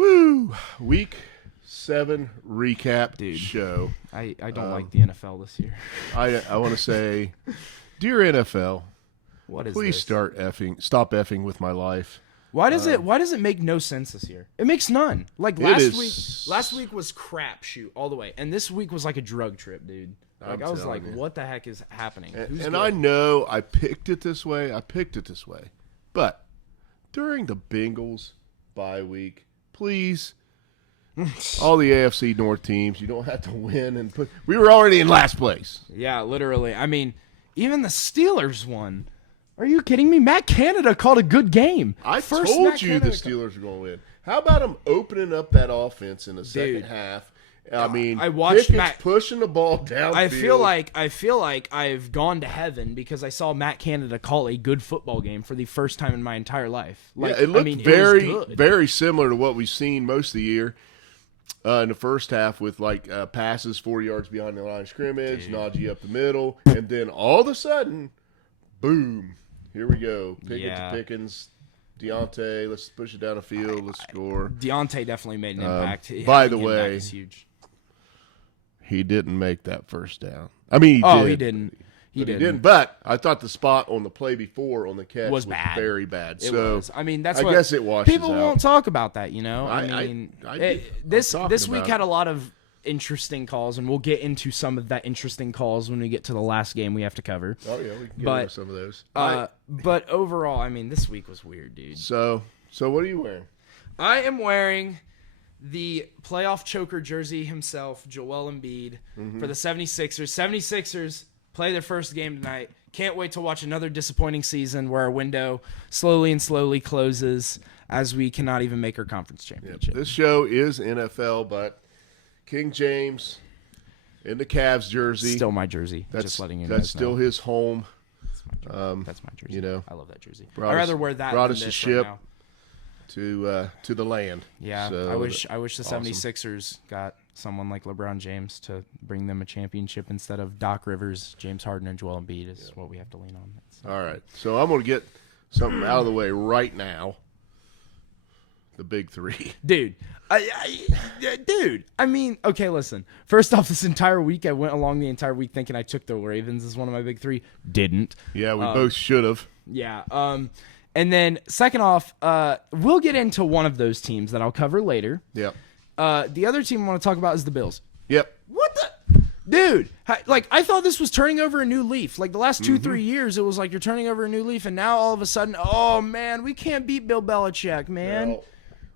Woo! Week 7 recap Dude. show. I don't like the NFL this year. I want to say, dear NFL, What is please this? stop effing with my life. Why does it make no sense this year? It makes none. Like last week was crap shoot all the way, and this week was like a drug trip, dude. Like I was like, what the heck is happening? And I know I picked it this way. But during the Bengals bye week, please, all the AFC North teams, you don't have to win and we were already in last place. Yeah, literally. I mean, even the Steelers won. Are you kidding me? Matt Canada called a good game. I Matt told you the Canada Steelers were going to win. How about them opening up that offense in the second half? I mean, I watched Pickett's Matt pushing the ball downfield. I feel like I've gone to heaven because I saw Matt Canada call a good football game for the first time in my entire life. Like, it looked I mean, very, it was good. very similar to what we've seen most of the year in the first half with like passes 4 yards behind the line of scrimmage, Najee up the middle, and then all of a sudden, boom, here we go. Pickett to Pickens, Deontay, let's push it down the field, let's score. Deontay definitely made an impact. By the Having him way, back is huge. He didn't make that first down. I mean, He didn't. He didn't. But I thought the spot on the play before on the catch was bad. very bad. It so was. I mean, that's I what guess it washes people out. won't talk about that. You know, this talking week about had it. a lot of interesting calls, and we'll get into some of that interesting calls when we get to the last game we have to cover. Oh yeah, we can get into some of those. But overall, I mean, this week was weird, dude. So what are you wearing? I am wearing the playoff choker jersey himself, Joel Embiid, for the 76ers. 76ers play their first game tonight. Can't wait to watch another disappointing season where our window slowly closes as we cannot even make our conference championship. This show is NFL, but King James in the Cavs jersey. Still my jersey. Just letting you know. That's still his home. That's my jersey. You know, I love that jersey. I'd rather wear that brought than us a this ship right now. to the land. Yeah, So I wish the awesome. 76ers got someone like LeBron James to bring them a championship instead of Doc Rivers, James Harden, and Joel Embiid is what we have to lean on. All right, so I'm going to get something out of the way right now. The big three. Dude, I mean, okay, listen. First off, this entire week, I went along the entire week thinking I took the Ravens as one of my big three. Didn't. Yeah, we both should have. Yeah. And then second off, we'll get into one of those teams that I'll cover later. Yep. The other team I want to talk about is the Bills. Yep. What the? Dude, like, I thought this was turning over a new leaf. Like, the last 2-3 years, it was like you're turning over a new leaf, and now all of a sudden, oh, man, we can't beat Bill Belichick, man. Now,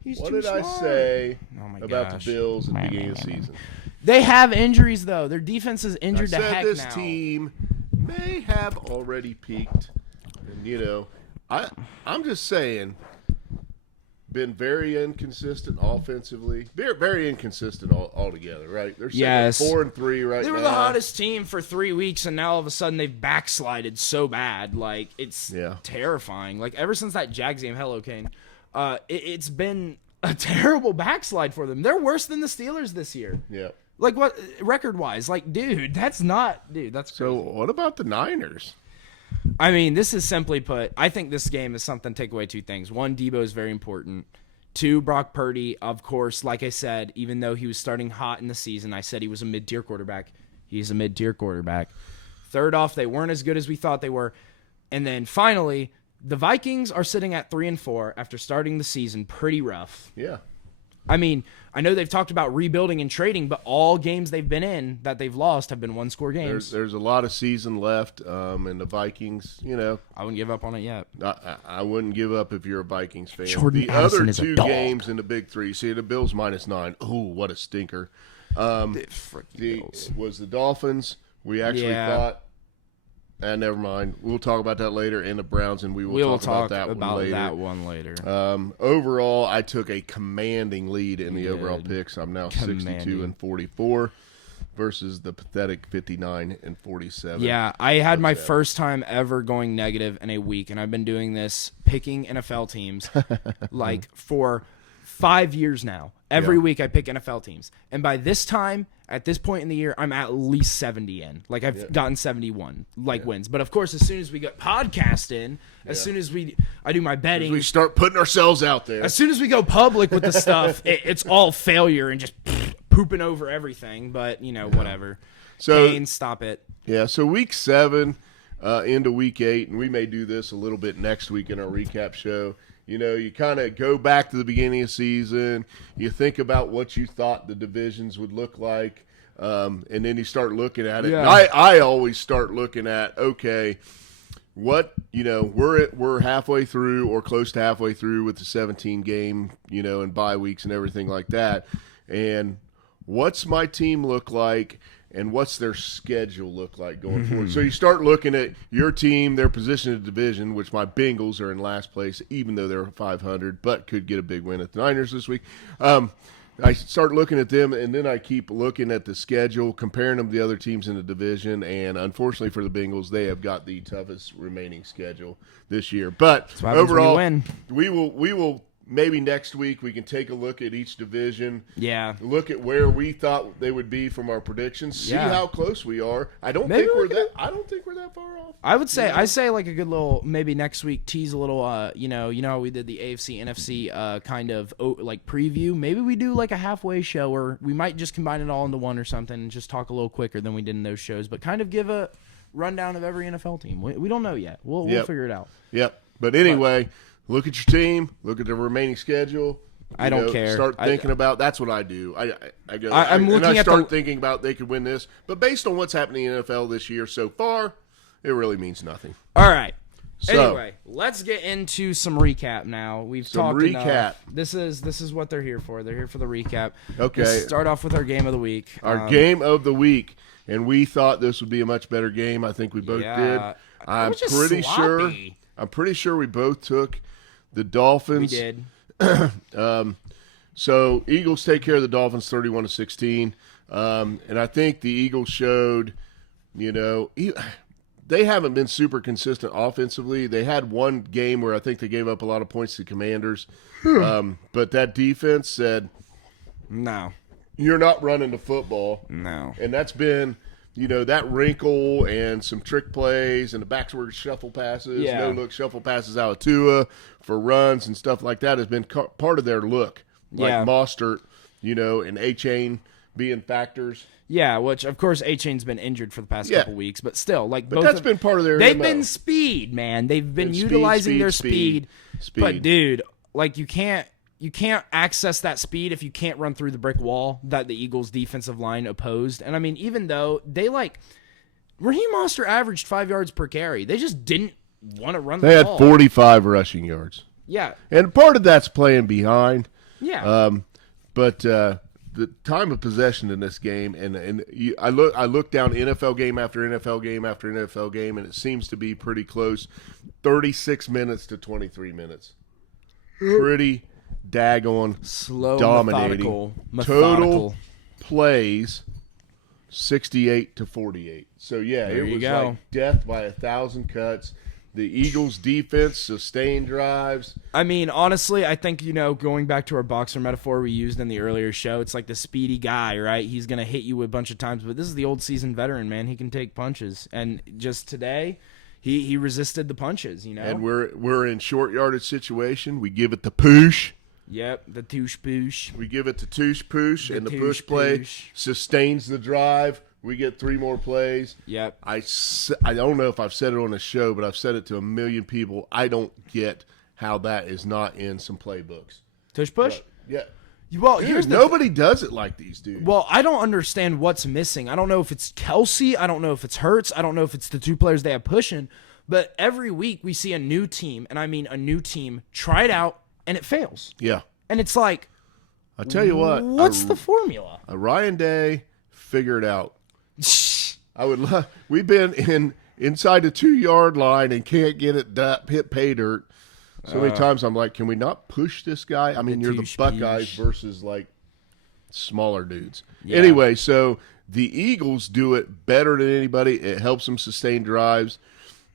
He's what too did I smart. say Oh my about gosh. the Bills at the beginning of the season? They have injuries, though. Their defense is injured I to said heck this now. team may have already peaked. And, you know, I'm just saying, been very inconsistent offensively. Very inconsistent altogether, right? They're sitting at 4-3 right now. They were the hottest team for 3 weeks, and now all of a sudden they've backslided so bad. Like, it's terrifying. Like, ever since that Jags game, hello, Kane, it's been a terrible backslide for them. They're worse than the Steelers this year. Yeah. Like, what, record-wise? Like, that's crazy. So what about the Niners? I mean, this is simply put, I think this game is something to take away two things. One, Debo is very important. Two, Brock Purdy, of course, like I said, even though he was starting hot in the season, I said he was a mid-tier quarterback. He's a mid-tier quarterback. Third off, they weren't as good as we thought they were. And then finally, the Vikings are sitting at 3-4 after starting the season pretty rough. Yeah. I mean, I know they've talked about rebuilding and trading, but all games they've been in that they've lost have been one-score games. There's a lot of season left, and the Vikings, you know. I wouldn't give up on it yet. I wouldn't give up if you're a Vikings fan. Jordan the Addison other is a two dog. games in the big three, see, the Bills -9. Ooh, what a stinker. Was the Dolphins. We actually thought, never mind. We'll talk about that later. And the Browns, and we will talk about that one later. Overall, I took a commanding lead in the overall picks. I'm now 62-44 versus the pathetic 59-47. Yeah, I had my first time ever going negative in a week, and I've been doing this picking NFL teams like for 5 years now. Every week I pick NFL teams. And by this time, at this point in the year, I'm at least 70 in. Like I've gotten 71 wins. But of course, as soon as we get podcast in, as soon as I do my betting. We start putting ourselves out there. As soon as we go public with the stuff, it's all failure and just pooping over everything. But, whatever. So Kane, stop it. Yeah, so week 7 into week 8, and we may do this a little bit next week in our recap show. You kind of go back to the beginning of the season. You think about what you thought the divisions would look like, and then you start looking at it. Yeah. And I always start looking at, okay, what we're halfway through or close to halfway through with the 17 game, and bye weeks and everything like that, and what's my team look like? And what's their schedule look like going forward? So you start looking at your team, their position in the division, which my Bengals are in last place, even though they're 500, but could get a big win at the Niners this week. I start looking at them, and then I keep looking at the schedule, comparing them to the other teams in the division. And unfortunately for the Bengals, they have got the toughest remaining schedule this year. But overall, we will. Maybe next week we can take a look at each division. Yeah. Look at where we thought they would be from our predictions. See how close we are. I don't think we're that far off. I would say I say like a good little maybe next week tease a little how we did the AFC NFC kind of like preview. Maybe we do like a halfway show, or we might just combine it all into one or something and just talk a little quicker than we did in those shows, but kind of give a rundown of every NFL team. We don't know yet. We'll figure it out. Yep. But anyway, look at your team. Look at the remaining schedule. I don't care. Start thinking about. That's what I do. I go. I'm looking and I at start thinking about they could win this. But based on what's happening in the NFL this year so far, it really means nothing. All right. So, anyway, let's get into some recap now. We've talked enough. This is what they're here for. They're here for the recap. Okay. Let's start off with our game of the week. Our game of the week, and we thought this would be a much better game. I think we both did. I'm pretty sure we both took the Dolphins. We did. So Eagles take care of the Dolphins 31-16. And I think the Eagles showed, they haven't been super consistent offensively. They had one game where I think they gave up a lot of points to Commanders. But that defense said, no, you're not running the football. No. And that's been, that wrinkle and some trick plays and the backward shuffle passes, no-look shuffle passes out of Tua for runs and stuff like that has been part of their look. Like Mostert, and A-Chain being factors. Yeah, which, of course, A-Chain's been injured for the past couple weeks, but still. But that's been part of their They've been speed, man. They've been utilizing their speed. But, dude, like, you can't access that speed if you can't run through the brick wall that the Eagles' defensive line opposed. And, I mean, even though Raheem Mostert averaged 5 yards per carry, they just didn't want to run the ball. They had 45 rushing yards. Yeah. And part of that's playing behind. Yeah. But the time of possession in this game, I look down NFL game after NFL game after NFL game, and it seems to be pretty close, 36 minutes to 23 minutes. Pretty daggone slow, dominating. Methodical. Total plays 68 to 48. So it was like death by 1,000 cuts. The Eagles' defense sustained drives. I mean, honestly, I think, going back to our boxer metaphor we used in the earlier show, it's like the speedy guy, right? He's going to hit you a bunch of times, but this is the old seasoned veteran, man. He can take punches. And just today, he resisted the punches, And we're in short yardage situation. We give it the push. Yep, the touche push. We give it the touche push, and the push play sustains the drive. We get 3 more plays. Yep. I don't know if I've said it on the show, but I've said it to a million people. I don't get how that is not in some playbooks. Tush push? Yeah. Well, nobody does it like these dudes. Well, I don't understand what's missing. I don't know if it's Kelsey. I don't know if it's Hurts. I don't know if it's the 2 players they have pushing. But every week we see a new team, and I mean a new team, try it out, and it fails. Yeah. And it's like, I'll tell you what. What's the formula? Ryan Day, figure it out. I would love. We've been inside the 2-yard line and can't get it hit pay dirt. So many times I'm like, can we not push this guy? I mean, you're the Buckeyes versus like smaller dudes. Yeah. Anyway, so the Eagles do it better than anybody. It helps them sustain drives.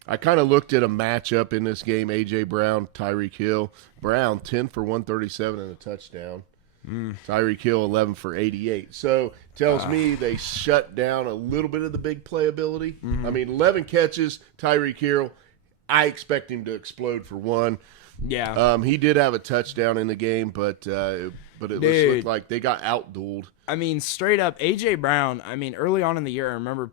I kind of looked at a matchup in this game, A.J. Brown, Tyreek Hill. Brown, 10 for 137 and a touchdown. Tyreek Hill, 11 for 88. So tells me they shut down a little bit of the big playability. I mean, 11 catches, Tyreek Hill. I expect him to explode for one. Yeah. He did have a touchdown in the game, but it looked like they got outdueled. I mean, straight up, A.J. Brown, I mean, early on in the year, I remember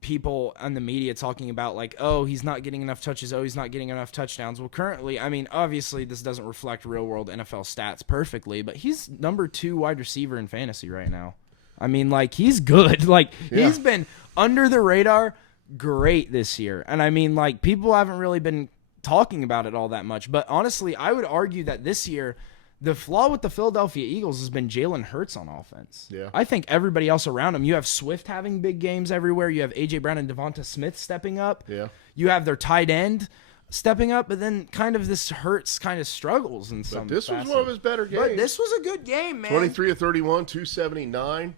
people on the media talking about, like, oh, he's not getting enough touches, oh, he's not getting enough touchdowns. Well, currently, I mean, obviously this doesn't reflect real-world NFL stats perfectly, but he's number 2 wide receiver in fantasy right now. I mean, like, he's good. Like, he's been under the radar great this year. And, I mean, like, people haven't really been talking about it all that much. But, honestly, I would argue that this year – the flaw with the Philadelphia Eagles has been Jalen Hurts on offense. Yeah. I think everybody else around him, you have Swift having big games everywhere. You have A.J. Brown and Devonta Smith stepping up. Yeah. You have their tight end stepping up, but then kind of this Hurts kind of struggles in some This facet. was one of his better games. But this was a good game, man. 23 of 31, 279,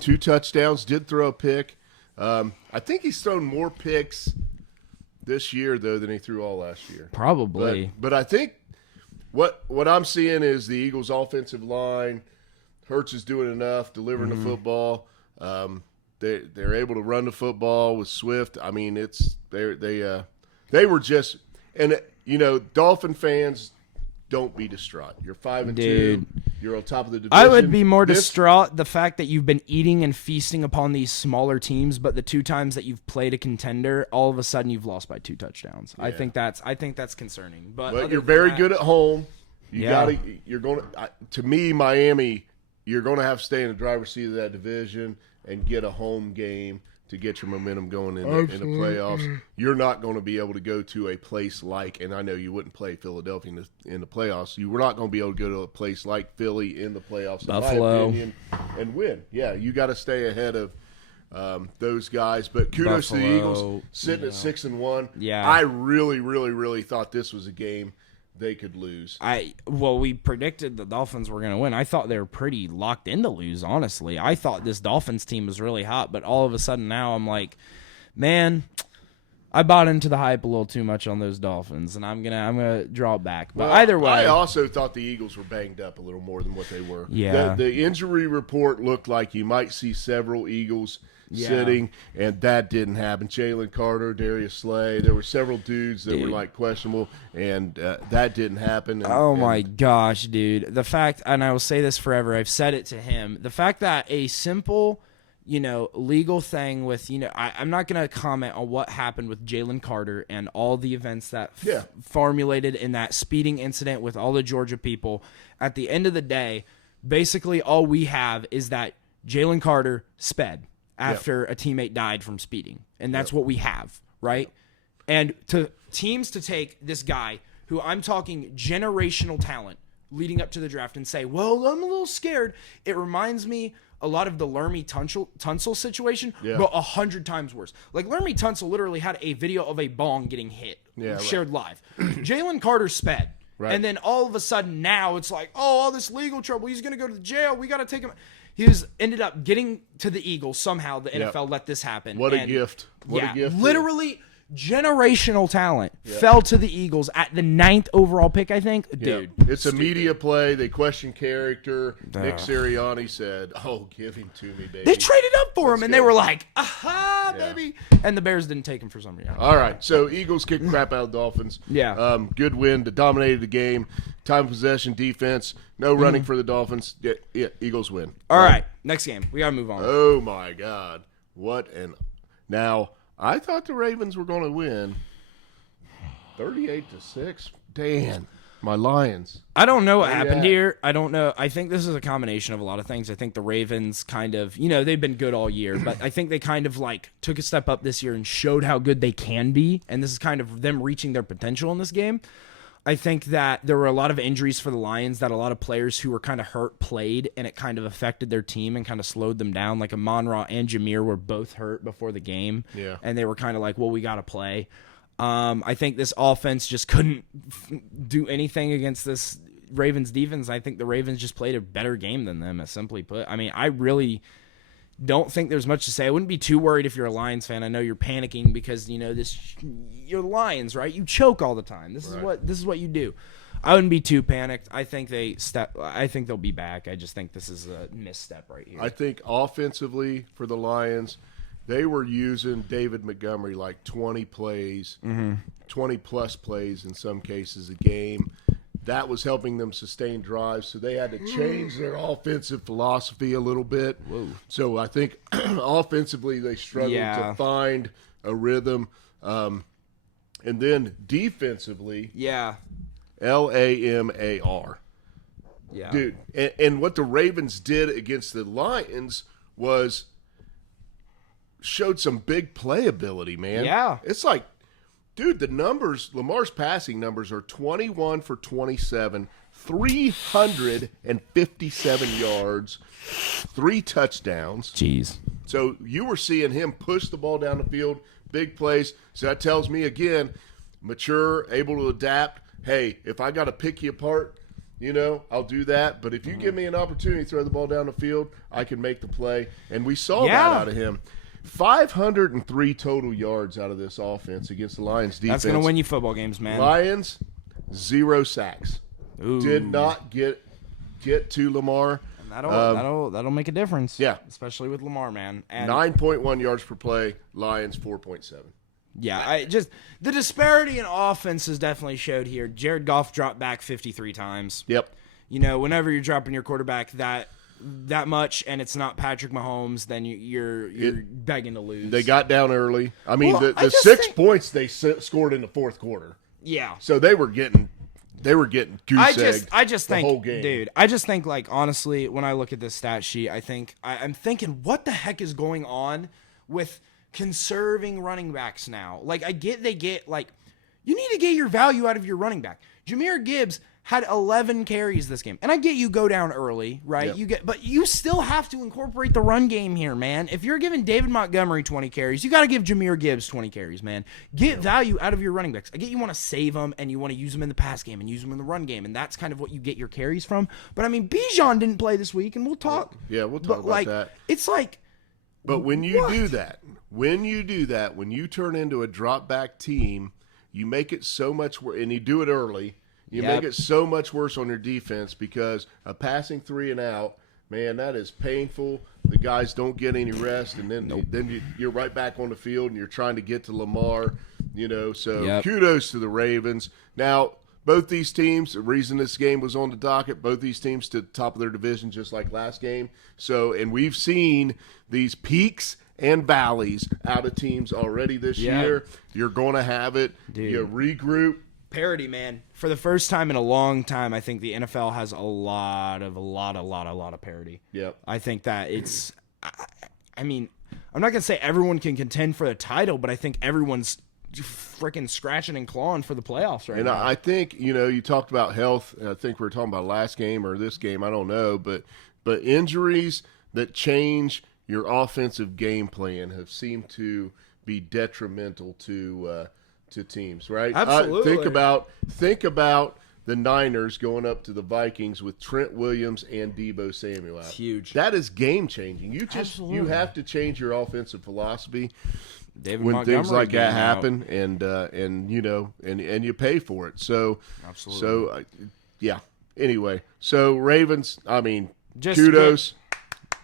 2 touchdowns, did throw a pick. I think he's thrown more picks this year, though, than he threw all last year. Probably. But I think what I'm seeing is the Eagles' offensive line, Hurts is doing enough, delivering the football. They're able to run the football with Swift. I mean, they were just – and, you know, Dolphin fans, don't be distraught. You're 5-2. You're on top of the division. I would be more distraught the fact that you've been eating and feasting upon these smaller teams, but the 2 times that you've played a contender, all of a sudden you've lost by 2 touchdowns. Yeah. I think that's concerning. But you're very good at home. You're going to me, Miami, you're going to have to stay in the driver's seat of that division and get a home game to get your momentum going in the playoffs. You're not going to be able to go to a place like, and I know you wouldn't play Philadelphia in the playoffs. You were not going to be able to go to a place like Philly in the playoffs, Buffalo, in my opinion, and win. Yeah, you got to stay ahead of those guys. But kudos to the Eagles sitting at 6-1. Yeah, I really, really, really thought this was a game they could lose. We predicted the Dolphins were going to win. I thought they were pretty locked in to lose, honestly. I thought this Dolphins team was really hot, but all of a sudden now I'm like, man, I bought into the hype a little too much on those Dolphins, and I'm gonna draw it back. But either way, I also thought the Eagles were banged up a little more than what they were. Yeah, the injury report looked like you might see several Eagles sitting, and that didn't happen. Jalen Carter, Darius Slay, there were several dudes that were like questionable, and that didn't happen. My gosh, dude! The fact, and I will say this forever, I've said it to him. The fact that a simple, legal thing with, I'm not going to comment on what happened with Jalen Carter and all the events that formulated in that speeding incident with all the Georgia people. At the end of the day, basically all we have is that Jalen Carter sped after a teammate died from speeding. And that's what we have, right? And to teams to take this guy who I'm talking generational talent leading up to the draft and say, well, I'm a little scared. It reminds me a lot of the Lermy Tunsil situation, but 100 times worse. Like, Lermy Tunsil literally had a video of a bong getting hit, shared live. Jalen Carter sped. Right. And then all of a sudden now it's like, all this legal trouble. He's going to go to jail. We got to take him. He ended up getting to the Eagles. Somehow the NFL let this happen. What a gift. What a gift. Literally generational talent fell to the Eagles at the 9th overall pick, I think. Dude. It's a media play. They question character. Nick Sirianni said, give him to me, baby. They traded up for him, and they were like, aha, baby. And the Bears didn't take him for some reason. All right, so Eagles kicked crap out of Dolphins. Yeah. Good win. Dominated the game. Time of possession, defense. No running for the Dolphins. Yeah, Eagles win. All right, next game. We got to move on. Oh, my God. Now, I thought the Ravens were going to win 38-6. Dan, my Lions. I don't know what happened here. I don't know. I think this is a combination of a lot of things. I think the Ravens kind of, they've been good all year, but I think they kind of took a step up this year and showed how good they can be. And this is kind of them reaching their potential in this game. I think that there were a lot of injuries for the Lions that a lot of players who were kind of hurt played, and it kind of affected their team and kind of slowed them down. Like Amon-Ra and Jameer were both hurt before the game, and they were kind of like, well, we got to play. I think this offense just couldn't do anything against this Ravens defense. I think the Ravens just played a better game than them, as simply put. I mean, I really don't think there's much to say. I wouldn't be too worried if you're a Lions fan. I know you're panicking because you're the Lions, right? You choke all the time. This is what you do. I wouldn't be too panicked. I think they'll be back. I just think this is a misstep right here. I think offensively for the Lions, they were using David Montgomery like 20 plays, 20-plus plays in some cases a game. That was helping them sustain drives, so they had to change their offensive philosophy a little bit. Whoa. So I think offensively they struggled to find a rhythm. And then defensively, LAMAR. Yeah. Dude, and what the Ravens did against the Lions was showed some big playability, man. Yeah. It's like, dude, the numbers, Lamar's passing numbers are 21 for 27, 357 yards, 3 touchdowns. Jeez. So you were seeing him push the ball down the field, big plays. So that tells me, again, mature, able to adapt. Hey, if I got to pick you apart, I'll do that. But if you give me an opportunity to throw the ball down the field, I can make the play. And we saw that out of him. 503 total yards out of this offense against the Lions defense. That's going to win you football games, man. Lions, 0 sacks. Ooh. Did not get to Lamar. And that'll make a difference. Yeah. Especially with Lamar, man. And 9.1 yards per play. Lions, 4.7. Yeah, the disparity in offense is definitely showed here. Jared Goff dropped back 53 times. Yep. Whenever you're dropping your quarterback that much and it's not Patrick Mahomes, then you're begging to lose. They got down early. I mean, the 6 points they scored in the fourth quarter. Yeah. So they were getting goose-egged I just think, whole game. Dude, I just think, like, honestly, when I look at this stat sheet, I'm thinking, what the heck is going on with conserving running backs now? Like, I get like, you need to get your value out of your running back. Jahmyr Gibbs had 11 carries this game. And I get you go down early, right? Yep. But you still have to incorporate the run game here, man. If you're giving David Montgomery 20 carries, you got to give Jahmyr Gibbs 20 carries, man. Get value out of your running backs. I get you want to save them and you want to use them in the pass game and use them in the run game, and that's kind of what you get your carries from. But, I mean, Bijan didn't play this week, and we'll talk. Yeah, we'll talk about that. It's like... But when you do that, when you turn into a drop-back team, you make it so much worse, and you do it early. You make it so much worse on your defense because a passing 3 and out, man, that is painful. The guys don't get any rest, and then you're right back on the field, and you're trying to get to Lamar. So kudos to the Ravens. Now, both these teams, the reason this game was on the docket, both these teams to the top of their division just like last game. So, and we've seen these peaks and valleys out of teams already this year. You're going to have it. Dude. You regroup. Parity, man. For the first time in a long time, I think the NFL has a lot of parity. Yep. I think that it's I mean, I'm not going to say everyone can contend for the title, but I think everyone's freaking scratching and clawing for the playoffs right now. And I think, you talked about health. I think we were talking about last game or this game, I don't know, but injuries that change your offensive game plan have seemed to be detrimental to teams, right? Absolutely. Think about the Niners going up to the Vikings with Trent Williams and Deebo Samuel out. It's huge. That is game changing. You have to change your offensive philosophy David when Montgomery things like that happen, and you pay for it. So absolutely. Anyway, so Ravens. I mean, just kudos.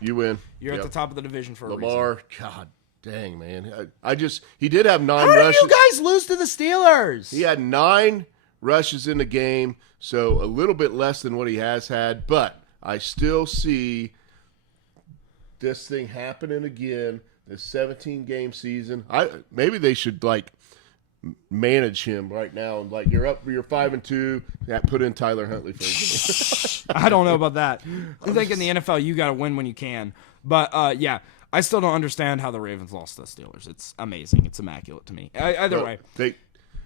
You win. You're at the top of the division for Lamar. A reason. God dang, man. He did have 9 rushes. rushes. How did you guys lose to the Steelers? He had 9 rushes in the game, so a little bit less than what he has had, but I still see this thing happening again, this 17-game season. Maybe they should, manage him right now. You're 5-2, put in Tyler Huntley for a game. I don't know about that. I think in the NFL, you got to win when you can. But, I still don't understand how the Ravens lost to the Steelers. It's amazing. It's immaculate to me. Either way.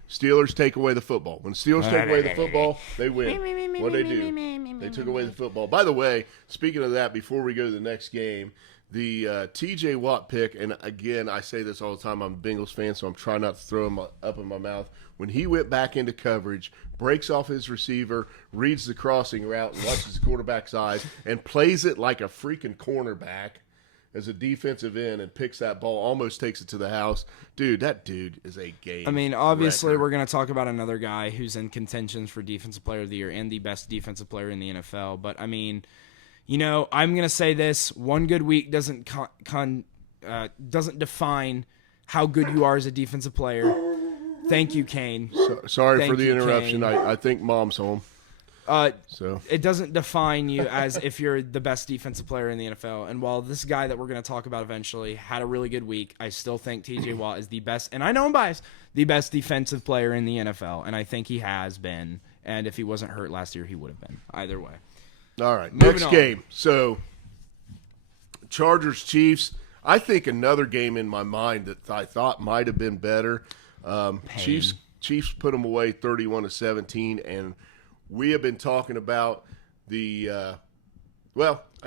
Steelers take away the football. When Steelers take away the football, they win. What they do? They took away the football. By the way, speaking of that, before we go to the next game, the T.J. Watt pick, and again, I say this all the time, I'm a Bengals fan, so I'm trying not to throw him up in my mouth. When he went back into coverage, breaks off his receiver, reads the crossing route, and watches the quarterback's eyes, and plays it like a freaking cornerback. as a defensive end and picks that ball, almost takes it to the house. Dude, that dude is a game. I mean, obviously, we're going to talk about another guy who's in contentions for Defensive Player of the Year and the best defensive player in the NFL. But, I mean, you know, I'm going to say this. One good week doesn't define how good you are as a defensive player. Thank you, Kane. Sorry for the interruption. I think Mom's home. So it doesn't define you as if you're the best defensive player in the NFL. And while this guy that we're going to talk about eventually had a really good week, I still think T.J. Watt is the best, and I know I'm biased, the best defensive player in the NFL. And I think he has been. And if he wasn't hurt last year, he would have been. Either way. All right, next game. So Chargers-Chiefs. I think another game in my mind that I thought might have been better. Chiefs put them away 31-17, and we have been talking about I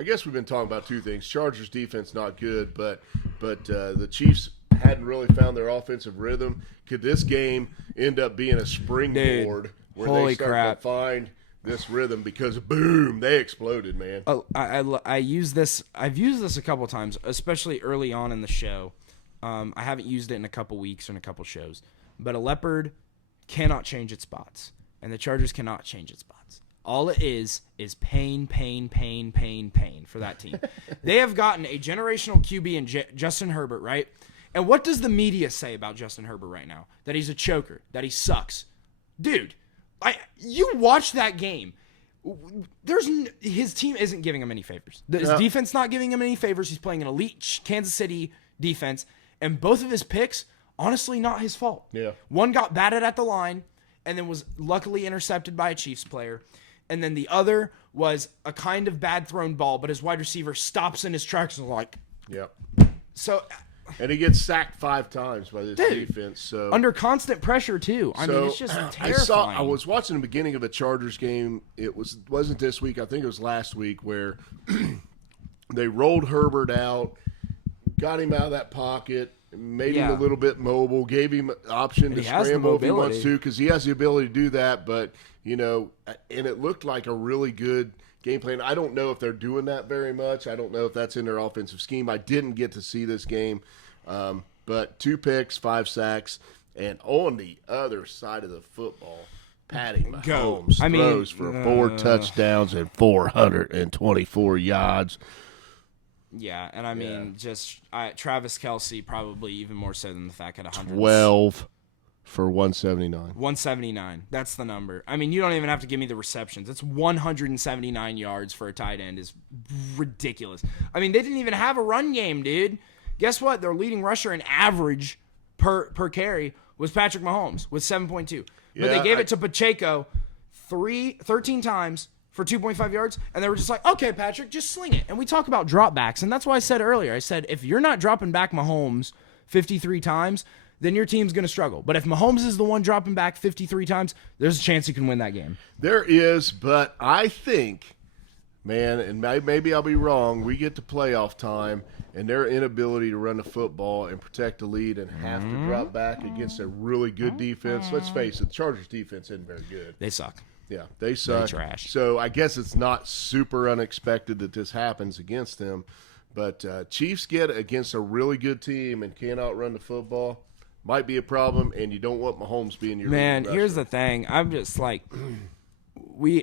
guess we've been talking about two things. Chargers defense not good, but the Chiefs hadn't really found their offensive rhythm. Could this game end up being a springboard where they start to find this rhythm? Because boom, they exploded, man. I've used this a couple of times, especially early on in the show. I haven't used it in a couple weeks or in a couple shows, but a leopard cannot change its spots. And the Chargers cannot change its spots. All it is pain for that team. They have gotten a generational QB in Justin Herbert, right? And what does the media say about Justin Herbert right now? That he's a choker, that he sucks. Dude, you watch that game. His team isn't giving him any favors. His defense not giving him any favors. He's playing an elite Kansas City defense. And both of his picks, honestly, not his fault. Yeah. One got batted at the line and then was luckily intercepted by a Chiefs player. And then the other was a kind of bad thrown ball, but his wide receiver stops in his tracks and is like, yep. So, and he gets sacked 5 times by this defense. So under constant pressure too. I mean, it's just terrifying. I was watching the beginning of a Chargers game. It wasn't this week. I think it was last week where they rolled Herbert out, got him out of that pocket, made him a little bit mobile, gave him an option to scramble if he wants to, because he has the ability to do that. But, you know, and it looked like a really good game plan. I don't know if they're doing that very much. I don't know if that's in their offensive scheme. I didn't get to see this game. But 2 picks, 5 sacks, and on the other side of the football, Patty Mahomes throws for 4 touchdowns and 424 yards. Yeah, and I mean, Travis Kelce probably even more so than the fact at 100. 12 for 179. 179. That's the number. I mean, you don't even have to give me the receptions. It's 179 yards for a tight end is ridiculous. I mean, they didn't even have a run game, dude. Guess what? Their leading rusher in average per carry was Patrick Mahomes with 7.2. But they gave it to Pacheco 13 times for 2.5 yards, and they were just like, okay, Patrick, just sling it. And we talk about dropbacks, and that's why I said earlier, I said, if you're not dropping back Mahomes 53 times, then your team's going to struggle. But if Mahomes is the one dropping back 53 times, there's a chance you can win that game. There is, but I think, man, and maybe I'll be wrong, we get to playoff time, and their inability to run the football and protect the lead and have to drop back against a really good defense. Let's face it, the Chargers defense isn't very good. They suck. Yeah, they suck. They trash. So I guess it's not super unexpected that this happens against them. But Chiefs get against a really good team and cannot run the football. Might be a problem, and you don't want Mahomes being your man. Here's the thing. I'm just like,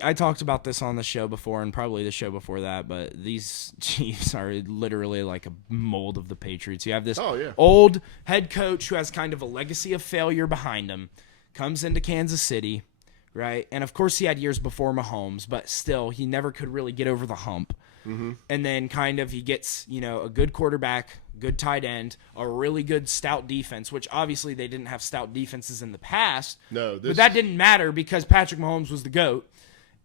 I talked about this on the show before and probably the show before that, but these Chiefs are literally like a mold of the Patriots. You have this old head coach who has kind of a legacy of failure behind him, comes into Kansas City, right? And, of course, he had years before Mahomes, but still, he never could really get over the hump. Mm-hmm. And then kind of he gets, a good quarterback, good tight end, a really good stout defense, which obviously they didn't have stout defenses in the past. No, but that didn't matter because Patrick Mahomes was the GOAT.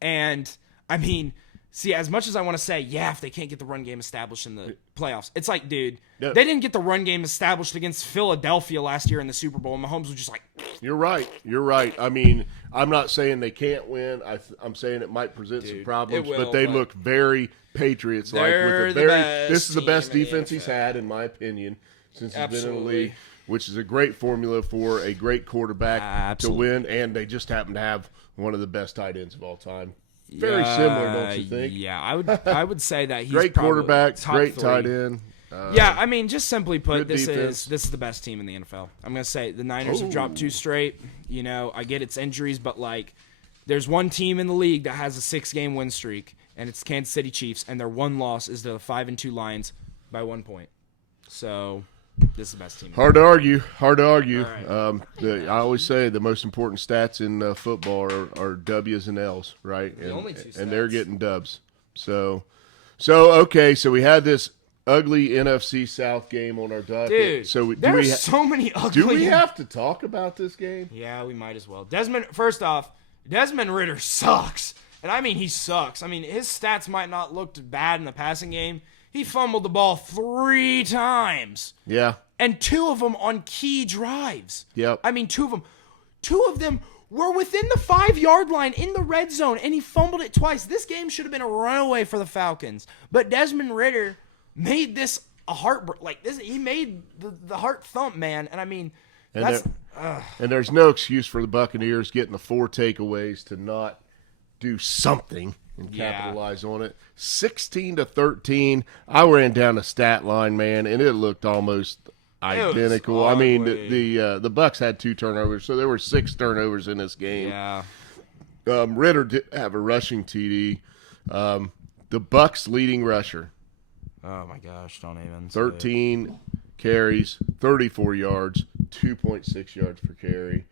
And, I mean, see, as much as I want to say, if they can't get the run game established in the playoffs, it's like, dude, they didn't get the run game established against Philadelphia last year in the Super Bowl, and Mahomes was just like... You're right. I mean, I'm not saying they can't win. I'm saying it might present some problems, but they look very Patriots-like. This is the best defense he's had, in my opinion, since he's been in the league, which is a great formula for a great quarterback to win, and they just happen to have one of the best tight ends of all time. Very similar, don't you think? Yeah, I would say that he's great quarterback, great tight end. Yeah, I mean, just simply put, this is the best team in the NFL. I'm going to say the Niners have dropped 2 straight. You know, I get it's injuries, but, like, there's one team in the league that has a 6-game win streak, and it's Kansas City Chiefs, and their one loss is to the 5-2 Lions by 1 point. So this is the best team. Hard to argue. Right. I always say the most important stats in football are W's and L's, right? The only 2 stats. And they're getting dubs. So okay, so we had this ugly NFC South game on our docket. Dude, so there's so many ugly. Do we have to talk about this game? Yeah, we might as well. First off, Desmond Ridder sucks. And I mean, he sucks. I mean, his stats might not look bad in the passing game. He fumbled the ball 3 times. Yeah. And 2 of them on key drives. Yep. I mean, 2 of them. 2 of them were within the 5-yard line in the red zone, and he fumbled it twice. This game should have been a runaway for the Falcons. But Desmond Ridder made this a heartbreak. Like this, he made the heart thump, man. And I mean, and there's no excuse for the Buccaneers getting the 4 takeaways to not do something and capitalize on it. 16-13. I ran down the stat line, man, and it looked almost identical. I mean, the Bucs had 2 turnovers, so there were 6 turnovers in this game. Yeah. Ridder did have a rushing TD. The Bucs leading rusher. Oh my gosh! Don't even. 13 carries, 34 yards, 2.6 yards per carry.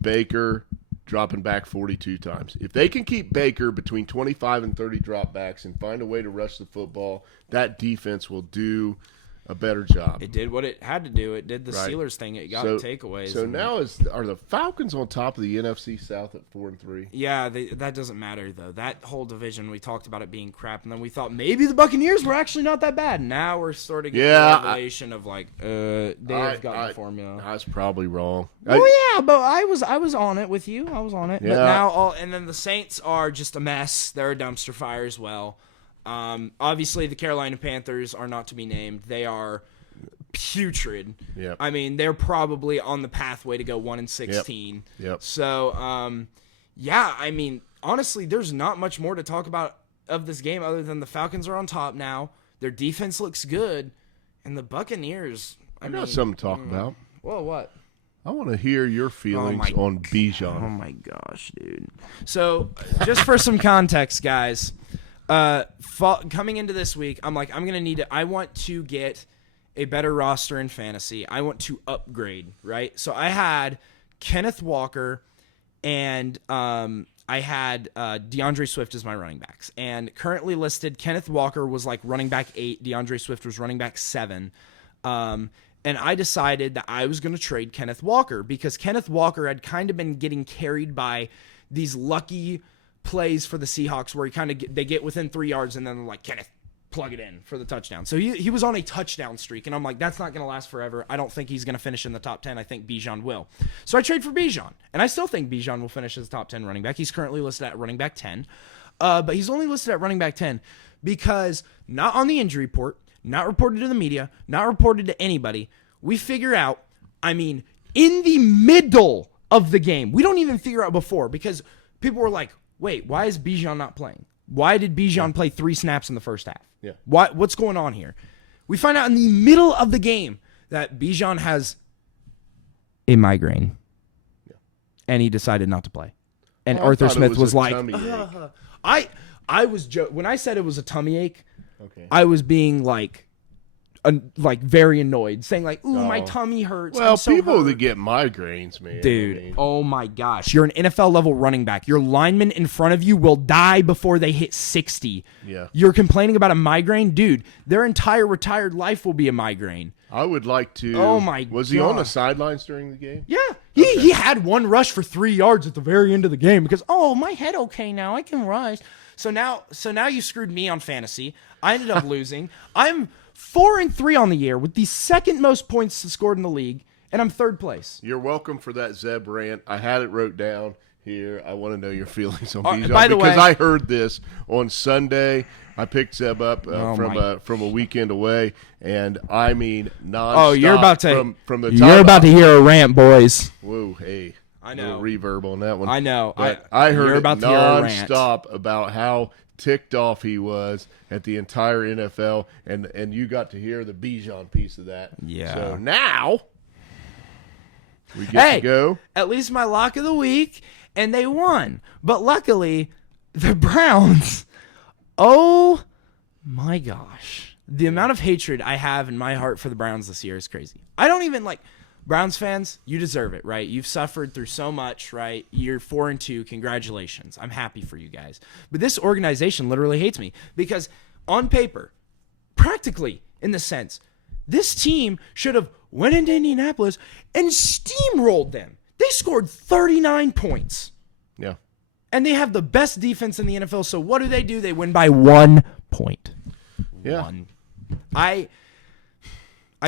Baker dropping back 42 times. If they can keep Baker between 25 and 30 dropbacks and find a way to rush the football, that defense will do a better job. It did what it had to do. It did the Steelers thing. It got takeaways. So now are the Falcons on top of the NFC South at 4-3? Yeah, that doesn't matter though. That whole division, we talked about it being crap, and then we thought maybe the Buccaneers were actually not that bad. Now we're sort of getting the revelation of like they have gotten the formula. I was probably wrong. Oh yeah, but I was on it with you. I was on it. Yeah. But now and then the Saints are just a mess. They're a dumpster fire as well. Obviously, the Carolina Panthers are not to be named. They are putrid. Yep. I mean, they're probably on the pathway to go 1-16. Yep. So, yeah, I mean, honestly, there's not much more to talk about of this game other than the Falcons are on top now. Their defense looks good, and the Buccaneers. I got something to talk about. Well, what? I want to hear your feelings on Bijan. Oh my gosh, dude. So, just for some context, guys. Coming into this week, I'm gonna need it. I want to get a better roster in fantasy. I want to upgrade, right? So I had Kenneth Walker and I had DeAndre Swift as my running backs. And currently listed, Kenneth Walker was like running back 8. DeAndre Swift was running back 7. And I decided that I was going to trade Kenneth Walker because Kenneth Walker had kind of been getting carried by these lucky plays for the Seahawks where they get within 3 yards and then they're like, Kenneth, plug it in for the touchdown. So he was on a touchdown streak, and I'm like, that's not going to last forever. I don't think he's going to finish in the top 10. I think Bijan will. So I trade for Bijan, and I still think Bijan will finish as a top 10 running back. He's currently listed at running back 10, but he's only listed at running back 10 because not on the injury report, not reported to the media, not reported to anybody. We figure out, I mean, in the middle of the game, we don't even figure out before because people were like, wait, why is Bijan not playing? Why did Bijan play 3 snaps in the first half? Yeah. What's going on here? We find out in the middle of the game that Bijan has a migraine. Yeah. And he decided not to play. And Arthur Smith was like, I was when I said it was a tummy ache, I was being like very annoyed, saying like, "Ooh, my tummy hurts." Well, people that get migraines, man, dude. Oh my gosh, you're an NFL level running back. Your lineman in front of you will die before they hit 60. Yeah, you're complaining about a migraine, dude. Their entire retired life will be a migraine. I would like to. Oh my! Was he on the sidelines during the game? Yeah, he had 1 rush for 3 yards at the very end of the game because my head okay now, I can rush. So now you screwed me on fantasy. I ended up losing. I'm 4-3 on the year with the second most points scored in the league, and I'm 3rd place. You're welcome for that Zeb rant. I had it wrote down here. I want to know your feelings on Bijan because I heard this on Sunday. I picked Zeb up from a weekend away, and I mean nonstop. Oh, you're about to from the you're about to hear a rant, boys. Whoa, hey. I know. Reverb on that one. I know. But I heard it nonstop about how ticked off he was at the entire NFL, and you got to hear the Bijan piece of that. Yeah. So now we get to go. At least my lock of the week, and they won. But luckily, the Browns, oh my gosh. The amount of hatred I have in my heart for the Browns this year is crazy. I don't even like Browns fans. You deserve it, right? You've suffered through so much, right? You're 4-2. Congratulations. I'm happy for you guys. But this organization literally hates me because on paper, practically in the sense, this team should have went into Indianapolis and steamrolled them. They scored 39 points. Yeah. And they have the best defense in the NFL. So what do? They win by 1 point. Yeah. One. I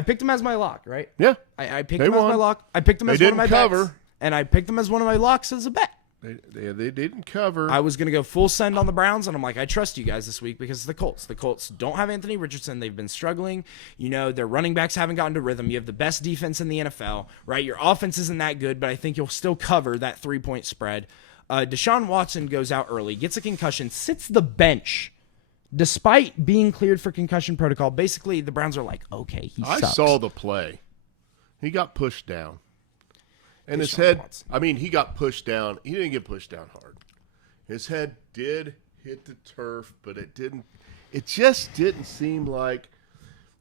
picked them as my lock, right? Yeah. I picked them as my lock. I picked them as one of my bets. And I picked them as one of my locks as a bet. They didn't cover. I was going to go full send on the Browns, and I'm like, I trust you guys this week because it's the Colts. The Colts don't have Anthony Richardson. They've been struggling. You know, their running backs haven't gotten to rhythm. You have the best defense in the NFL, right? Your offense isn't that good, but I think you'll still cover that 3-point spread. Deshaun Watson goes out early, gets a concussion, sits the bench. Despite being cleared for concussion protocol, basically the Browns are like, okay, he sucks. I saw the play. He got pushed down. And his head, he got pushed down. He didn't get pushed down hard. His head did hit the turf, but it just didn't seem like,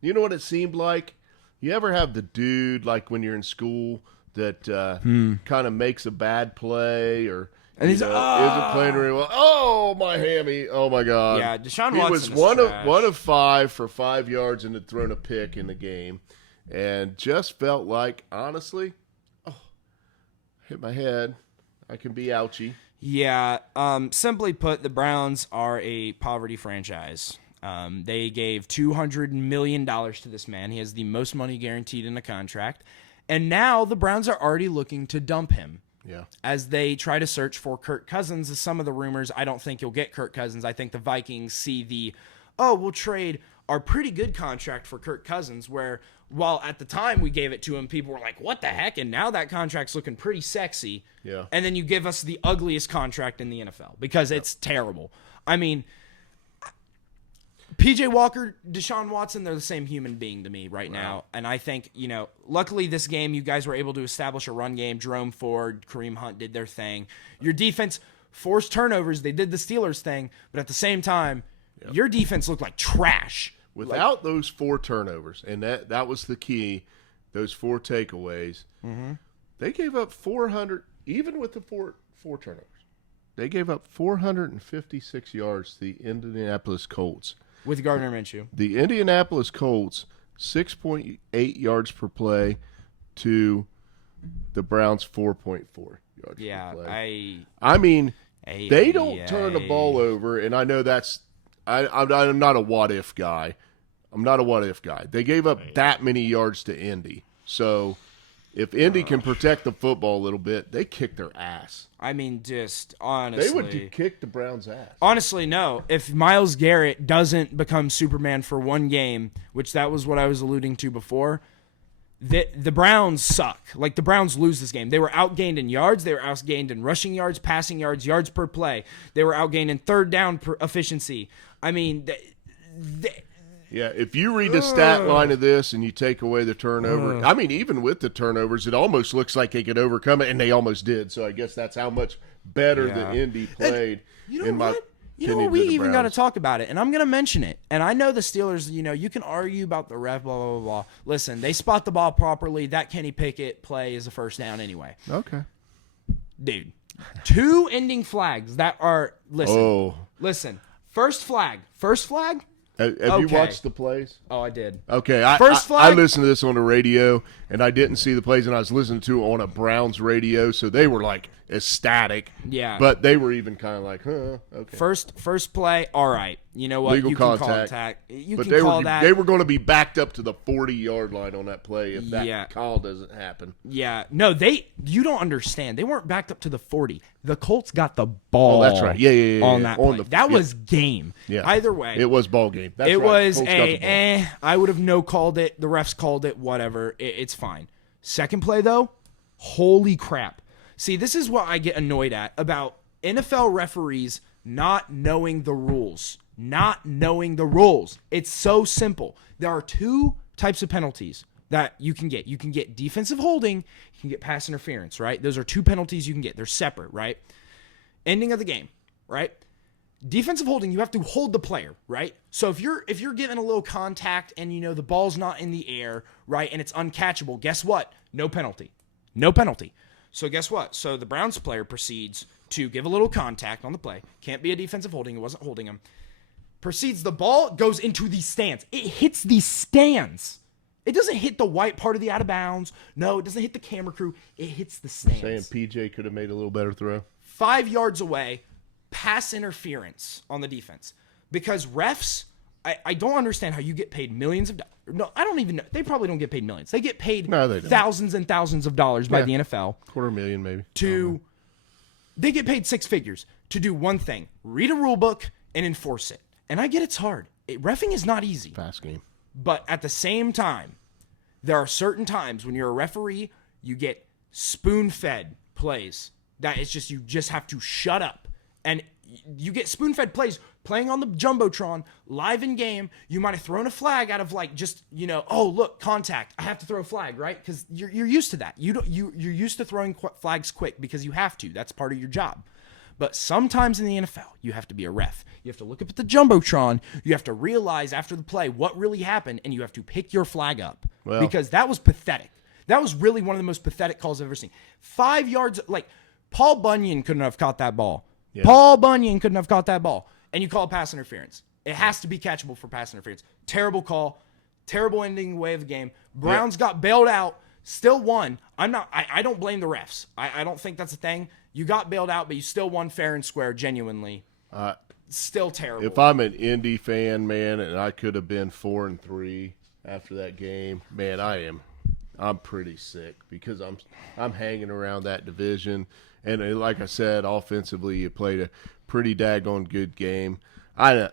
you know what it seemed like? You ever have the dude, like when you're in school, that kind of makes a bad play or and he's isn't playing really well. Oh, my hammy. Oh, my God. Yeah, Deshaun Watson was one of 5 for 5 yards and had thrown a pick in the game. And just felt like, honestly, hit my head. I can be ouchy. Yeah. Simply put, the Browns are a poverty franchise. They gave $200 million to this man. He has the most money guaranteed in a contract. And now the Browns are already looking to dump him. Yeah. As they try to search for Kirk Cousins, as some of the rumors, I don't think you'll get Kirk Cousins. I think the Vikings see we'll trade our pretty good contract for Kirk Cousins, where while at the time we gave it to him, people were like, what the heck? And now that contract's looking pretty sexy. Yeah. And then you give us the ugliest contract in the NFL because it's terrible. I mean, PJ Walker, Deshaun Watson, they're the same human being to me right now. And I think, luckily this game, you guys were able to establish a run game. Jerome Ford, Kareem Hunt did their thing. Your defense forced turnovers. They did the Steelers thing. But at the same time, your defense looked like trash. Without those 4 turnovers, and that was the key, those 4 takeaways, they gave up 400, even with the 4 turnovers. They gave up 456 yards to the Indianapolis Colts. With Gardner Minshew. The Indianapolis Colts, 6.8 yards per play to the Browns, 4.4 yards per play. They don't turn the ball over, and I know that's I'm not a what-if guy. They gave up that many yards to Indy. So if Indy can protect the football a little bit, they kick their ass. I mean, just honestly. They would kick the Browns' ass. Honestly, no. If Myles Garrett doesn't become Superman for one game, which that was what I was alluding to before, the Browns suck. Like, the Browns lose this game. They were outgained in yards. They were outgained in rushing yards, passing yards, yards per play. They were outgained in third down efficiency. I mean, yeah, if you read the stat line of this and you take away the turnover, I mean, even with the turnovers, it almost looks like they could overcome it, and they almost did. So I guess that's how much better the Indy played. We even got to talk about it, and I'm going to mention it. And I know the Steelers, you can argue about the ref, blah, blah, blah, blah. Listen, they spot the ball properly. That Kenny Pickett play is a first down anyway. Okay. Dude, 2 ending flags that are, listen, first flag. Have you watched the plays? Oh, I did. Okay. First flag. I listened to this on the radio, and I didn't see the plays, and I was listening to it on a Browns radio, so they were, like, ecstatic. Yeah. But they were even kind of like, okay. First play, all right. You know what? Legal contact. They were going to be backed up to the 40-yard line on that play if that call doesn't happen. Yeah. No, you don't understand. They weren't backed up to the 40. The Colts got the ball. Oh, that's right. Yeah. On that play. That was game. Yeah. Either way. It was ball game. That's it right. was I would have no called it. The refs called it, whatever. It's fine. Second play, though, holy crap. See, this is what I get annoyed at about NFL referees not knowing the rules. Not knowing the rules. It's so simple. There are two types of penalties that you can get. You can get defensive holding, you can get pass interference, right? Those are two penalties you can get. They're separate, right? Ending of the game, right? Defensive holding, you have to hold the player, right? So if you're given a little contact and the ball's not in the air, right, and it's uncatchable, guess what? No penalty. No penalty. So guess what? So the Browns player proceeds to give a little contact on the play. Can't be a defensive holding. It wasn't holding him. Proceeds, the ball goes into the stands. It hits the stands. It doesn't hit the white part of the out of bounds. No, it doesn't hit the camera crew. It hits the stands. Saying PJ could have made a little better throw. 5 yards away, pass interference on the defense. Because refs, I don't understand how you get paid millions of dollars. No, I don't even know. They probably don't get paid millions. They get paid thousands and thousands of dollars by the NFL. $250,000 maybe. They get paid six figures to do one thing: read a rule book and enforce it. And I get it's hard. Reffing is not easy. Fast game. But at the same time, there are certain times when you're a referee, you get spoon-fed plays. That it's just, you just have to shut up. And you get spoon-fed plays playing on the Jumbotron, live in game. You might have thrown a flag out of oh, look, contact. I have to throw a flag, right? Because you're used to that. You're used to throwing flags quick because you have to. That's part of your job. But sometimes in the NFL, you have to be a ref. You have to look up at the Jumbotron. You have to realize after the play what really happened, and you have to pick your flag up. Well, because that was pathetic. That was really one of the most pathetic calls I've ever seen. 5 yards, Paul Bunyan couldn't have caught that ball. Yeah. Paul Bunyan couldn't have caught that ball. And you call it pass interference. It has to be catchable for pass interference. Terrible call. Terrible ending way of the game. Browns got bailed out. Still won. I don't blame the refs. I don't think that's a thing. You got bailed out, but you still won fair and square, genuinely. Still terrible. If I'm an Indy fan, man, and I could have been 4-3 after that game, man, I'm pretty sick because I'm hanging around that division. And like I said, offensively, you played a pretty daggone good game. The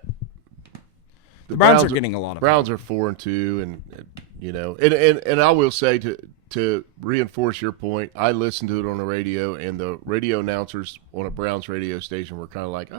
Browns are getting a lot of Browns are 4-2, and I will say to reinforce your point, I listened to it on the radio, and the radio announcers on a Browns radio station were kind of like,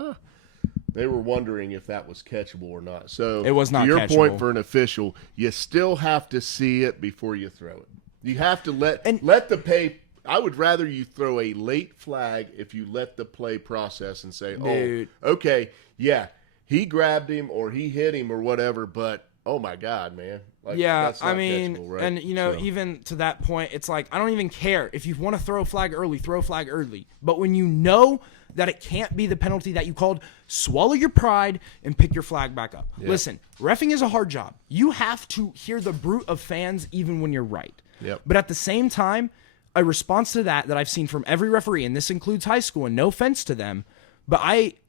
they were wondering if that was catchable or not. So it was not. To your catchable. point, for an official, you still have to see it before you throw it. You have to let the play. I would rather you throw a late flag if you let the play process and say, Dude. "Oh, okay, yeah, he grabbed him or he hit him or whatever," but oh my God, man. That's not catchable, right? And even to that point, it's like, I don't even care. If you want to throw a flag early, throw a flag early. But when you know that it can't be the penalty that you called, swallow your pride and pick your flag back up. Yep. Listen, reffing is a hard job. You have to hear the bruit of fans even when you're right. Yep. But at the same time, a response to that I've seen from every referee, and this includes high school, and no offense to them, but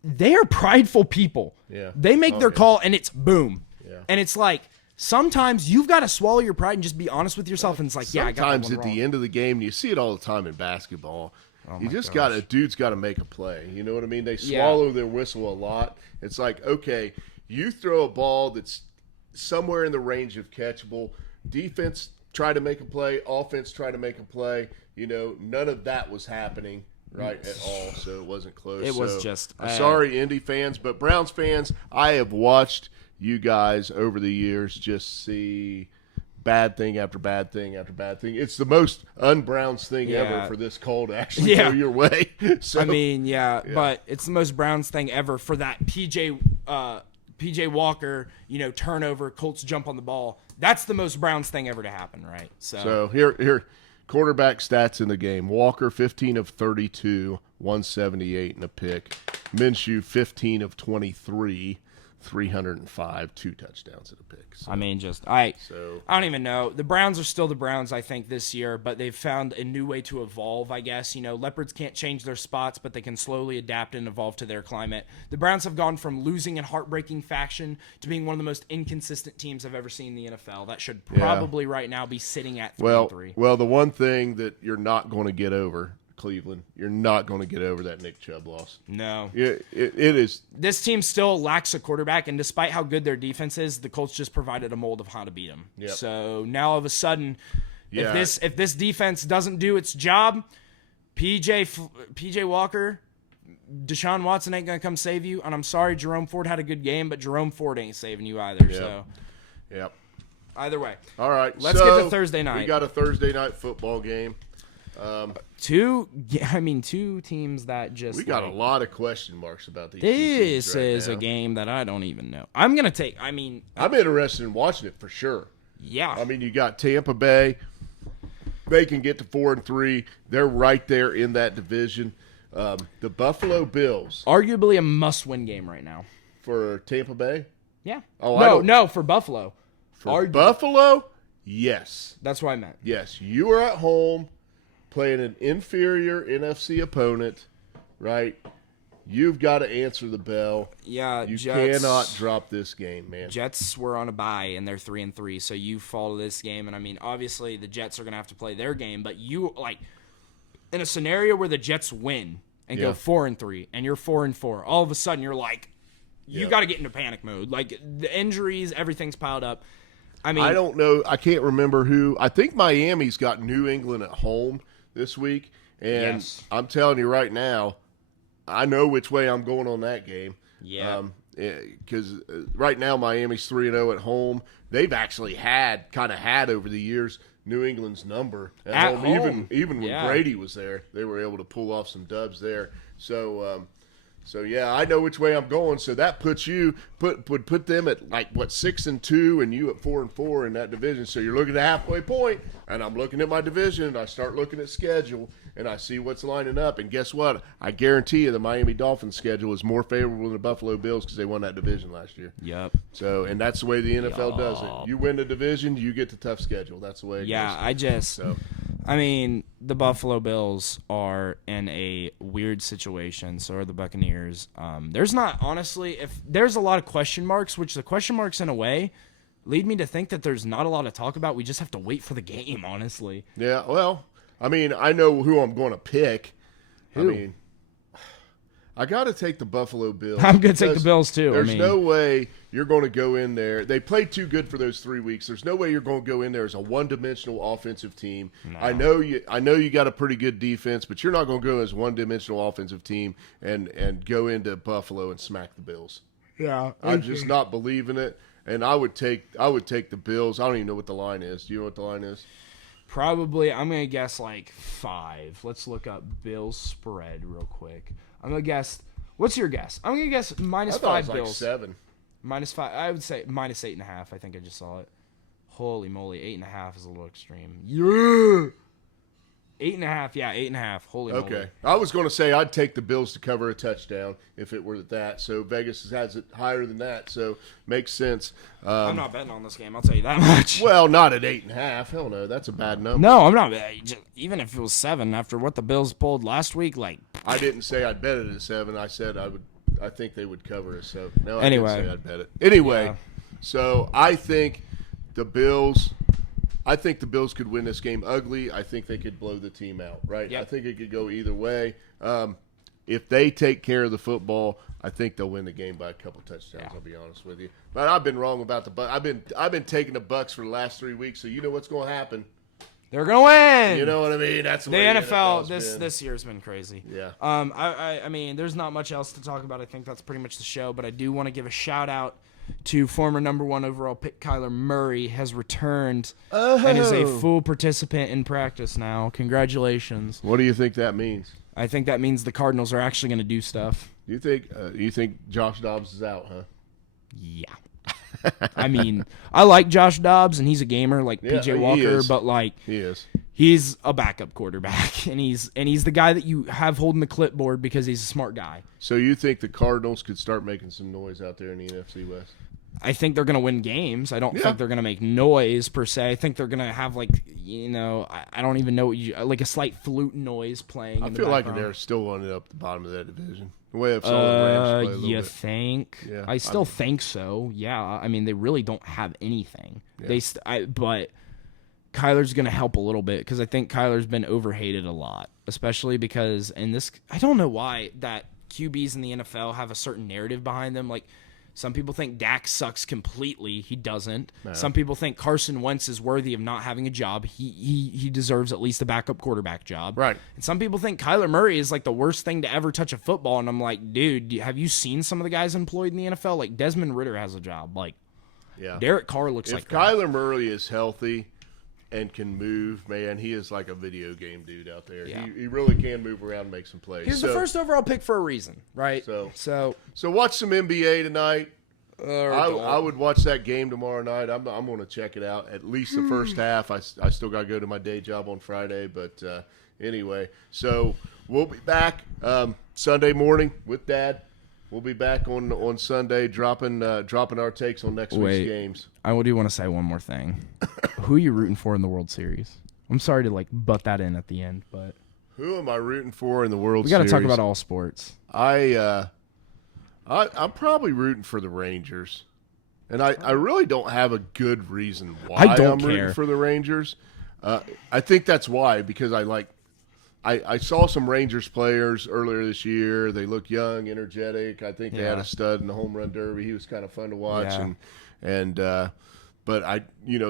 they are prideful people. Yeah. They make their call and it's boom. Yeah. And it's like, sometimes you've got to swallow your pride and just be honest with yourself. And it's like, I got that one Sometimes at the end of the game, you see it all the time in basketball. Dude's got to make a play. You know what I mean? They swallow their whistle a lot. It's like, okay, you throw a ball that's somewhere in the range of catchable. Defense try to make a play. Offense try to make a play. None of that was happening. Right, at all, so it wasn't close. It was just... sorry, Indy fans, but Browns fans, I have watched you guys over the years just see bad thing after bad thing after bad thing. It's the most un-Browns thing ever for this call to actually go your way. So, but it's the most Browns thing ever for that PJ Walker, turnover, Colts jump on the ball. That's the most Browns thing ever to happen, right? So here. Quarterback stats in the game. Walker, 15 of 32, 178 and a pick. Minshew, 15 of 23, 305, 2 touchdowns and a pick. So, I don't even know. The Browns are still the Browns, I think, this year, but they've found a new way to evolve, I guess. Leopards can't change their spots, but they can slowly adapt and evolve to their climate. The Browns have gone from losing in heartbreaking fashion to being one of the most inconsistent teams I've ever seen in the NFL. That should probably right now be sitting at 3-3. Well, the one thing that you're not going to get over, Cleveland, you're not going to get over that Nick Chubb loss. No. It is. This team still lacks a quarterback, and despite how good their defense is, the Colts just provided a mold of how to beat them. Yep. So now all of a sudden, if this defense doesn't do its job, PJ Walker, Deshaun Watson ain't going to come save you. And I'm sorry, Jerome Ford had a good game, but Jerome Ford ain't saving you either. Yep. So, yep. Either way. All right. Let's get to Thursday night. We got a Thursday night football game. Two teams that just. We got a lot of question marks about these. This is a game that I don't even know. I'm going to take. I'm interested in watching it for sure. Yeah. I mean, you got Tampa Bay. They can get to 4-3. They're right there in that division. The Buffalo Bills. Arguably a must-win game right now. For Tampa Bay? Yeah. Oh, no, for Buffalo. For Buffalo? Yes. That's what I meant. Yes. You are at home playing an inferior NFC opponent, right? You've got to answer the bell. Yeah, you cannot drop this game, man. Jets were on a bye and they're 3-3, so you fall to this game. And I mean, obviously the Jets are going to have to play their game, but you in a scenario where the Jets win and go 4-3, and you're 4-4, all of a sudden you're like, you got to get into panic mode. Like the injuries, everything's piled up. I mean, I don't know. I can't remember who. I think Miami's got New England at home this week, and I'm telling you right now, I know which way I'm going on that game. Yeah. Because right now Miami's 3-0 at home. They've actually had over the years New England's number at home. Even when Brady was there, they were able to pull off some dubs there. So yeah, I know which way I'm going. So that puts you put them at 6-2, and you at 4-4 in that division. So you're looking at the halfway point, and I'm looking at my division, and I start looking at schedule, and I see what's lining up. And guess what? I guarantee you the Miami Dolphins schedule is more favorable than the Buffalo Bills because they won that division last year. Yep. So, and that's the way the NFL does it. You win the division, you get the tough schedule. That's the way it goes. I mean, the Buffalo Bills are in a weird situation. So are the Buccaneers. There's not, honestly, if there's a lot of question marks, which the question marks in a way lead me to think that there's not a lot to talk about. We just have to wait for the game, honestly. Yeah, well, I mean, I know who I'm going to pick. Who? I mean, I got to take the Buffalo Bills. I'm going to take the Bills, too. There's no way you're going to go in there. They played too good for those 3 weeks. There's no way you're going to go in there as a one-dimensional offensive team. No. I know you got a pretty good defense, but you're not going to go as a one-dimensional offensive team and go into Buffalo and smack the Bills. Yeah. I'm just not believing it. And I would take the Bills. I don't even know what the line is. Do you know what the line is? Probably, I'm going to guess 5. Let's look up Bills spread real quick. I'm going to guess. What's your guess? I'm going to guess -5 Bills. 7. -5. I would say -8.5. I think I just saw it. Holy moly, 8.5 is a little extreme. Yeah. 8.5. Yeah, 8.5. Holy moly. Okay. I was going to say I'd take the Bills to cover a touchdown if it were that. So Vegas has it higher than that. So makes sense. I'm not betting on this game. I'll tell you that much. Well, not at 8.5. Hell no, that's a bad number. No, I'm not. Even if it was 7 after what the Bills pulled last week, I didn't say I'd bet it at 7. I said I think they would cover it. So no, I anyway, didn't say I'd bet it. Anyway, yeah. So I think the Bills could win this game ugly. I think they could blow the team out, right? Yep. I think it could go either way. If they take care of the football, I think they'll win the game by a couple touchdowns. I'll be honest with you. But I've been wrong about the Bucs. I've been taking the Bucs for the last 3 weeks, so you know what's going to happen. They're going to win. You know what I mean? That's the NFL. This year's been crazy. Yeah. I mean, there's not much else to talk about. I think that's pretty much the show. But I do want to give a shout out to former #1 overall pick Kyler Murray has returned and is a full participant in practice now. Congratulations. What do you think that means? I think that means the Cardinals are actually going to do stuff. You think Josh Dobbs is out, huh? Yeah. I mean, I like Josh Dobbs, and he's a gamer like PJ Walker, but he is. He's a backup quarterback, and he's the guy that you have holding the clipboard because he's a smart guy. So you think the Cardinals could start making some noise out there in the NFC West? I think they're going to win games. I don't think they're going to make noise per se. I think they're going to have I don't even know what a slight flute noise playing. I feel like they're still running up the bottom of that division. The way I've saw the Rams play a little you bit. think? Yeah, I still think so. Yeah, I mean they really don't have anything. Yeah. But Kyler's going to help a little bit because I think Kyler's been overhated a lot, especially because I don't know why that QBs in the NFL have a certain narrative behind them. Like Some people think Dak sucks completely. He doesn't. No. Some people think Carson Wentz is worthy of not having a job. He deserves at least a backup quarterback job. Right. And some people think Kyler Murray is like the worst thing to ever touch a football. And I'm like, dude, have you seen some of the guys employed in the NFL? Like Desmond Ridder has a job. Like, Derek Carr looks like that. If Kyler Murray is healthy and can move, man, he is like a video game dude out there. Yeah. He really can move around and make some plays. He's the first overall pick for a reason, right? So watch some NBA tonight. I would watch that game tomorrow night. I'm going to check it out, at least the first half. I still got to go to my day job on Friday. But anyway, so we'll be back Sunday morning with Dad. We'll be back on Sunday dropping our takes on next week's games. I do want to say one more thing. Who are you rooting for in the World Series? I'm sorry to butt that in at the end, but who am I rooting for in the World Series? We got to talk about all sports. I'm probably rooting for the Rangers, and I really don't have a good reason why I'm rooting for the Rangers. I think that's why, because I saw some Rangers players earlier this year. They look young, energetic. I think they had a stud in the home run derby. He was kind of fun to watch, but I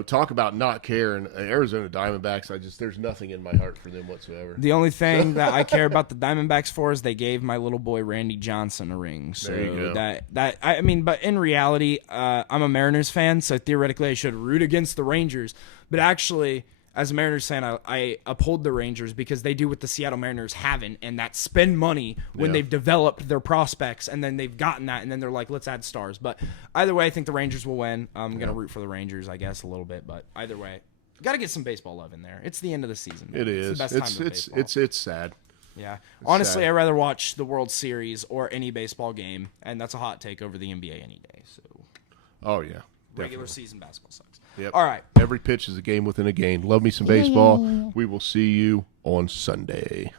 talk about not caring. Arizona Diamondbacks, there's nothing in my heart for them whatsoever. The only thing that I care about the Diamondbacks for is they gave my little boy Randy Johnson a ring. So there you go. But in reality, I'm a Mariners fan, so theoretically I should root against the Rangers. But actually, as a Mariners fan, I uphold the Rangers because they do what the Seattle Mariners haven't, and that's spend money when they've developed their prospects, and then they've gotten that, and then they're like, let's add stars. But either way, I think the Rangers will win. I'm going to root for the Rangers, I guess, a little bit. But either way, got to get some baseball love in there. It's the end of the season. It is. It's the best time of baseball. It's sad. Yeah. Honestly, I'd rather watch the World Series or any baseball game, and that's a hot take, over the NBA any day. So. Oh, yeah. Regular season basketball sucks. Yep. All right. Every pitch is a game within a game. Love me some baseball. We will see you on Sunday.